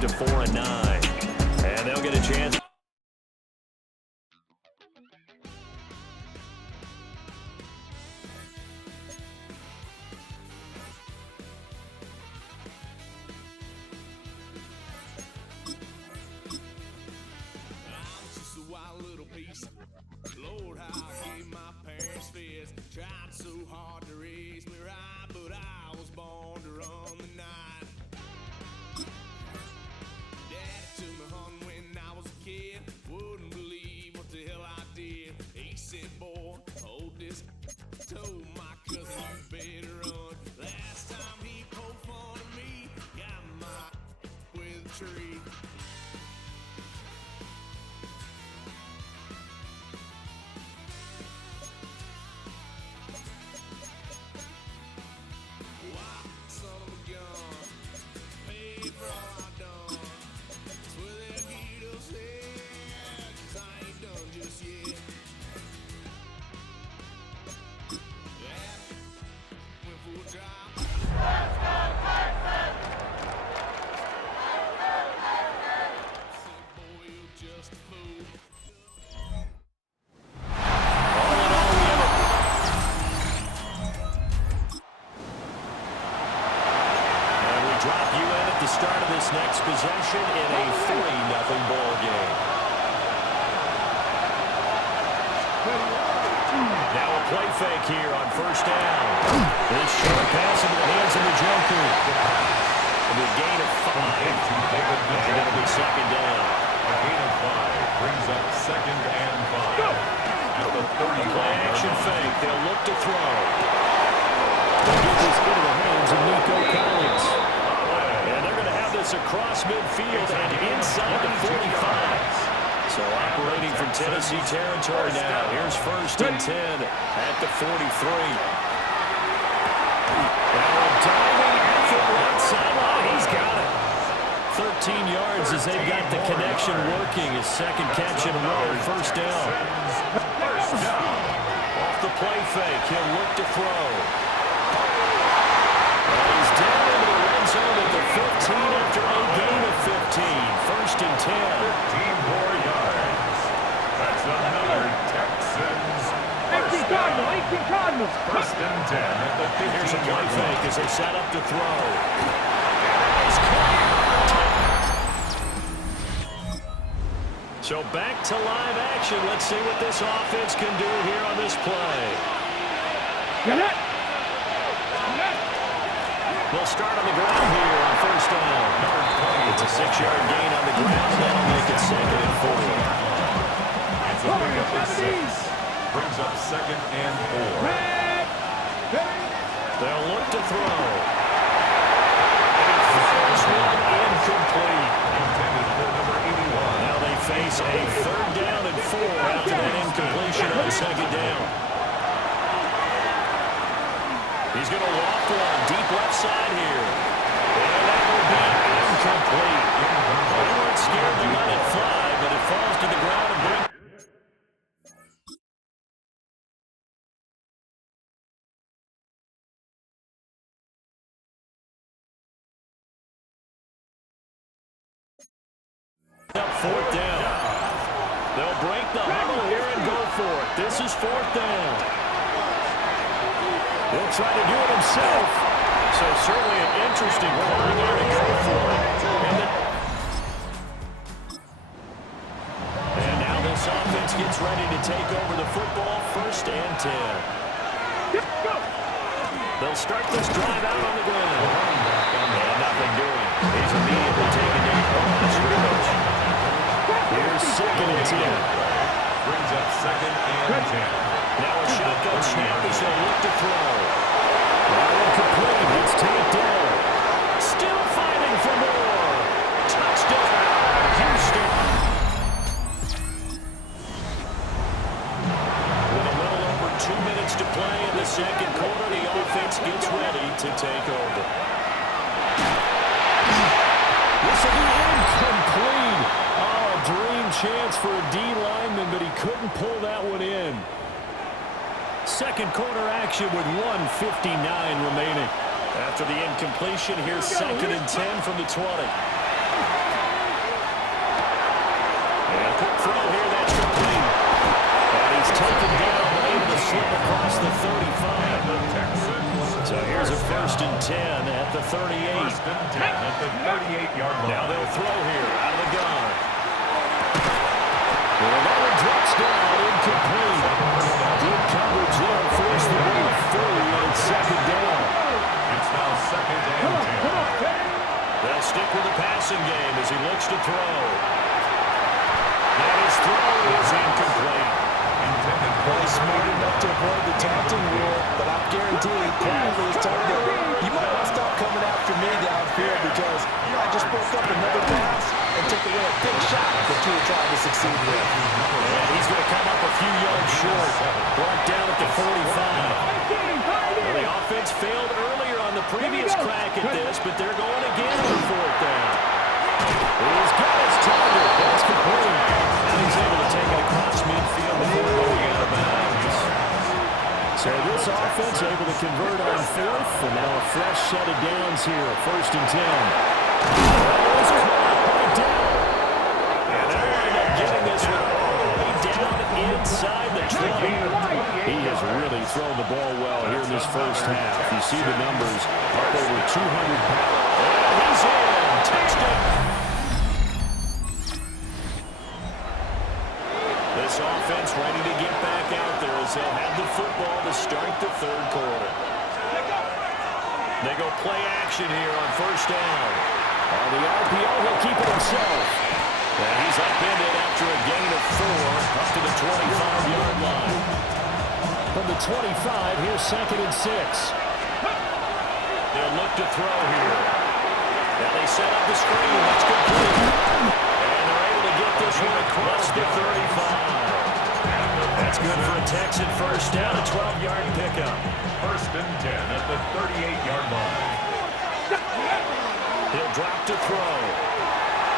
to 4-9. And they'll get a chance. Lord, how I gave my parents fist. Tried so hard to raise me right, but I was born to run the night. Daddy took me hunting when I was a kid. Wouldn't believe what the hell I did. He said, boy, hold this. Told my cousin, you better run. Last time he poked fun at me, got my with a tree. Start of this next possession in a 3-0 ball game. Now a play fake here on first down. This short pass into the hands of the Joker. The gain of 5. And it'll be second down. A gain of 5 brings up 2nd and 5. At the 30 play action fake. They'll look to throw. They'll get this into the hands of Nico Collins. This across midfield and inside the 45. So operating from Tennessee territory now. Here's 1st and 10 at the 43. Now a diving effort right sideline. He's got it. 13 yards as they've got the connection working. His second catch in a row. First down. Off the play fake. He'll look to throw. He's down into the red zone at the 15 after a gain of 15. 1st and 10. 15 more yards. That's another Texans. 18 Cardinals. 1st and 10 at the 15. Here's a play fake as they set up to throw. So back to live action. Let's see what this offense can do here on this play. Get it. They'll start on the ground here on first down. It's a 6-yard gain on the ground. That'll make it 2nd and 4. It's a pickup of 6. Brings up 2nd and 4. They'll look to throw. First one incomplete. Intended for number 81. Now they face a 3rd down and 4 after that incompletion on 2nd down. He's going to loft one deep left side here. And that will be incomplete. They weren't scared to let it fly, but it falls to the ground and brings. Up 4th down. They'll break the huddle here and go for it. This is 4th down. He'll try to do it himself. So certainly an interesting play there to go for it. And now this offense gets ready to take over the football. 1st and 10. They'll start this drive out on the ground. And nothing doing. He's immediately taken down on the scrimmage. Here's 2nd and 10. Brings up 2nd and 10. Now a shotgun snap as he'll look to throw. Incomplete. It's tapped down. Still fighting for more. Touchdown, Houston. With a little over 2 minutes to play in the second quarter, the offense gets ready to take over. This will be incomplete. Oh, a dream chance for a D lineman, but he couldn't pull that one in. Second quarter action with 1:59 remaining. After the incompletion, here's 2nd and 10 from the 20. And a quick throw here, that's complete. And he's taken down, able to slip across the 35. So here's a 1st and 10 at the 38. 1st and 10 at the 38-yard line. Now they'll throw here out of the gun. And that one drops down, incomplete. Good coverage there, forced the ball free, and it's 2nd down. It's now 2nd and 10. They'll stick with the passing game as he looks to throw. And his throw is incomplete. Well, he's smart enough to avoid the taunting rule, but I'm guaranteed probably is told him, you might want to stop coming after me downfield because I just broke up another pass and took away a big shot that you were trying to succeed with. And he's going to come up a few yards short. Brought down at the 45. Well, the offense failed earlier on the previous crack at this, but they're going again on 4th down. He's got his target. That's complete. And he's able to take it across midfield before going out of bounds. So this offense able to convert on 4th, and now a fresh set of downs here. 1st and 10. That is caught right down. And they're going to end up getting this one all the way down inside the 20. He has really thrown the ball well here in this first half. You see the numbers, up over 200 pounds. And he's in. Touchdown. This offense ready to get back out there as they'll have the football to start the 3rd quarter. They go play action here on 1st down. On the RPO, he'll keep it himself. And he's upended after a gain of 4 up to the 25-yard line. From the 25, here's 2nd and 6. They'll look to throw here. Now they set up the screen. That's complete. And they're able to get this one across the 35. That's good for a Texan 1st down, a 12-yard pickup. 1st and 10 at the 38-yard line. He'll drop to throw.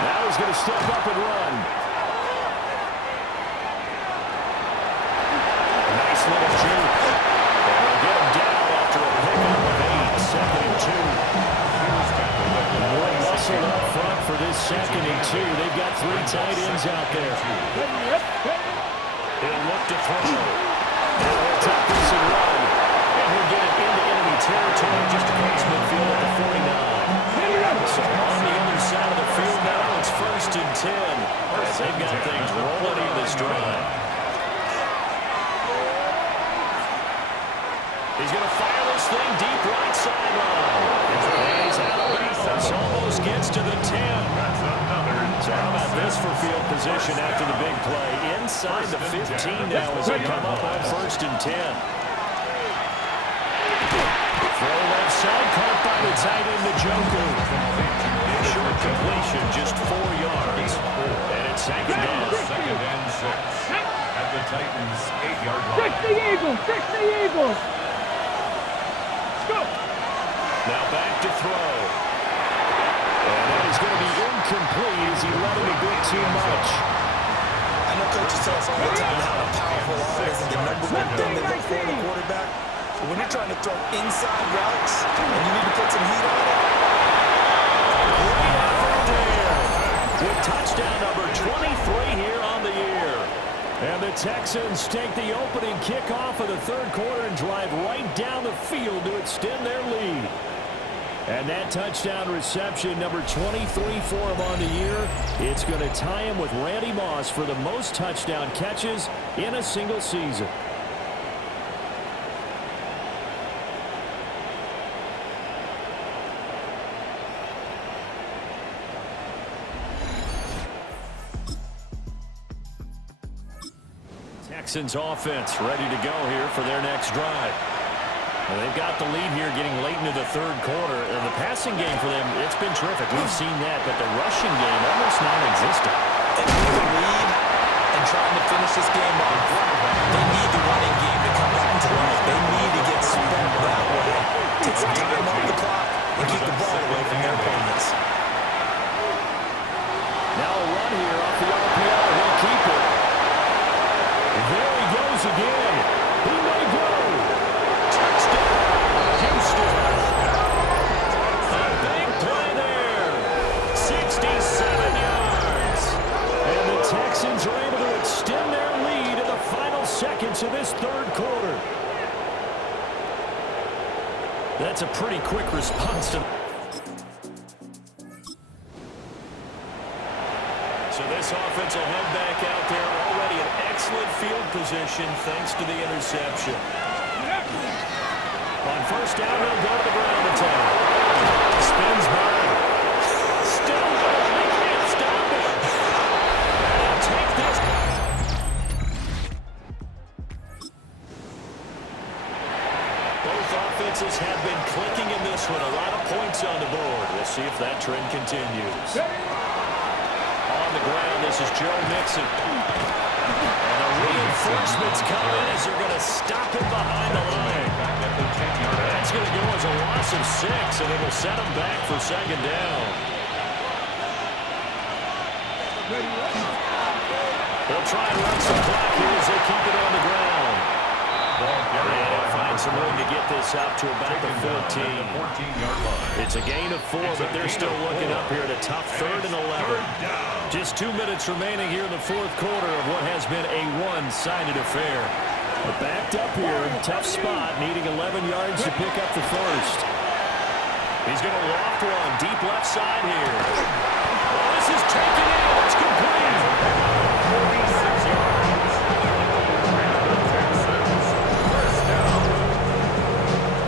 Now he's going to step up and run. Nice little juke. And they'll get him down after a pickup of 8, 2nd and 2. More muscle up front for this 2nd and 2. They've got 3 tight ends out there. He'll look to throw. Now he'll take this and run. And he'll get it into enemy territory just across midfield at the 49. So on the other side of the field now, it's 1st and 10. As they've got things rolling in this drive. He's going to fire this thing deep right sideline. And he's out of bounds. Almost gets to the 10. So how about this for field position after the big play? Inside the 15 now as they come up on 1st and 10. Throw left side, caught by the tight end, Njoku. Short completion, just 4 yards. And it's 2nd down. 2nd and 6 at the Titans' 8-yard line. Fix the Eagles! Fix the Eagles! Go! Now back to throw. And that is going to be incomplete as he let him a bit too much. I know coaches tell us all the time how powerful arm is and the number one thing they look for in a quarterback. But when you're trying to throw inside routes and you need to put some heat on it. Great effort there. With touchdown number 23 here on the year. And the Texans take the opening kickoff of the 3rd quarter and drive right down the field to extend their lead. And that touchdown reception, number 23 for him on the year, it's going to tie him with Randy Moss for the most touchdown catches in a single season. Texans offense ready to go here for their next drive. Well, they've got the lead here getting late into the 3rd quarter. And the passing game for them, it's been terrific. We've seen that, but the rushing game almost non-existent. And with the lead and trying to finish this game off, they need the running game to come back to life. They need to get spent that way. Take some time off the clock and keep the ball away from their opponents. Now a run here off the RPO. He'll keep it. There he goes again. He may go. Touchdown, Houston. A big play there. 66 That's a pretty quick response to. So this offense will head back out there, already in excellent field position thanks to the interception. On first down, he'll go to the ground attack. Spins by. Still going. They can't stop it. And take this. Both offenses have been clicking in this one. A lot of points on the board. We'll see if that trend continues. On the ground, this is Joe Mixon. And the reinforcements come in as they're going to stop him behind the line. That's going to go as a loss of 6, and it'll set him back for second down. They'll try and run some clock here as they keep it on the ground. And they'll find some room to get this up to about the 14. It's a gain of 4, but they're still looking up here at a tough 3rd and 11. Just 2 minutes remaining here in the fourth quarter of what has been a one-sided affair. But backed up here, tough spot, needing 11 yards to pick up the first. He's going to loft one deep left side here. Oh, this is taken in. It's complete. 46 yards. First down.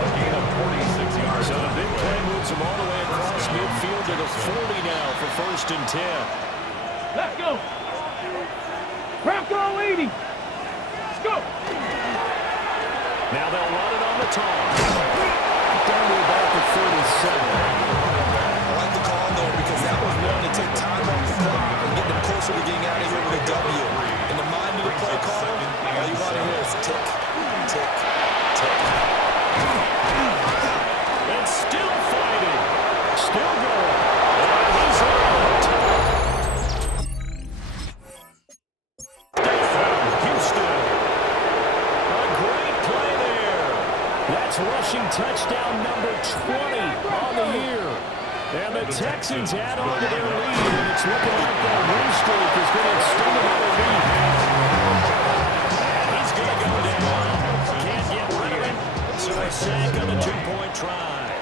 A gain of 46 yards. So the big play moves him all the way across midfield to the 40 now for 1st and 10. Let's go. Bronco 80. Let's go. Now they'll run it on the toss. Down to about the 37. I like the call there because that was one to take time off the clock and get them closer to getting out of here with a W. In the mind of the play caller, all you want to hear is tick, tick, tick. And still fighting. Still going. And he's out. Houston. A great play there. That's rushing touchdown number 20 on the year. And the Texans add on to their lead, and it's looking like that win streak is going to extend another week. And he's going to go down. Can't get rid of him, so a sack on the 2-point try.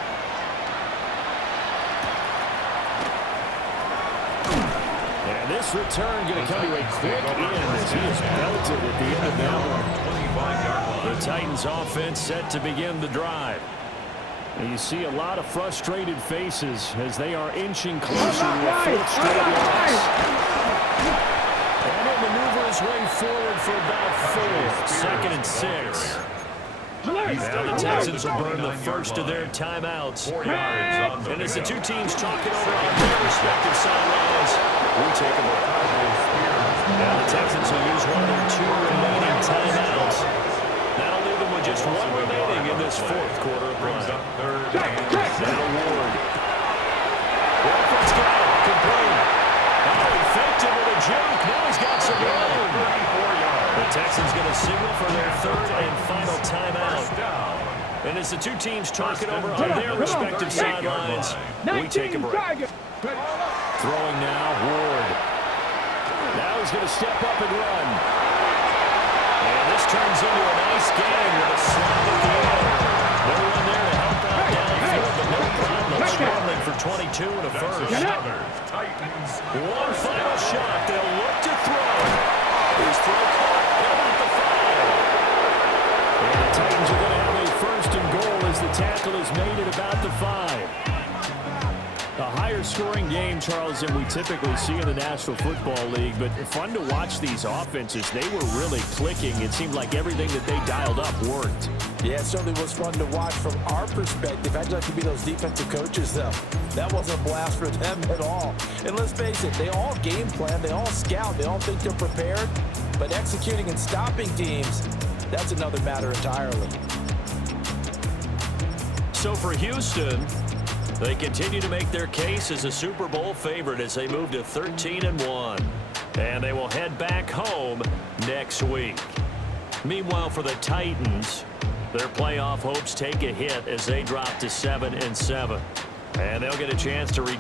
And this return going to come to a quick end as he is belted at the end of that one. The Titans offense set to begin the drive. And you see a lot of frustrated faces as they are inching closer to a 4th straight loss. And he'll maneuver his way forward for about 4th, 2nd and 6. Now the Texans will burn the first of their timeouts. And as the two teams talk it over on their respective sidelines, we take a break. Now the Texans will use one of their 2 remaining timeouts. That'll leave them with just 1 remaining in this fourth quarter of play. Now Ward. Wolford's got it. Complete. Oh, he faked him with a joke. Now he's got some room. The Texans going to signal for their 3rd and final timeout. And as the two teams talk it over on their respective sidelines, we take a break. Throwing now, Ward. Now he's going to step up and run. And this turns into a nice game with a slide at the end. No one there to help out downfield, but no problem scrambling for 22 and a first. One final shot. They'll look to throw. His throw caught about the 5. And the Titans are going to have a 1st and goal as the tackle is made at about the 5. A higher scoring game, Charles, than we typically see in the National Football League, but fun to watch these offenses. They were really clicking. It seemed like everything that they dialed up worked. Yeah, it certainly was fun to watch from our perspective. I'd like to be those defensive coaches, though. That wasn't a blast for them at all. And let's face it, they all game plan, they all scout, they all think they're prepared, but executing and stopping teams, that's another matter entirely. So for Houston, they continue to make their case as a Super Bowl favorite as they move to 13-1. And they will head back home next week. Meanwhile, for the Titans, their playoff hopes take a hit as they drop to 7-7. And they'll get a chance to redeem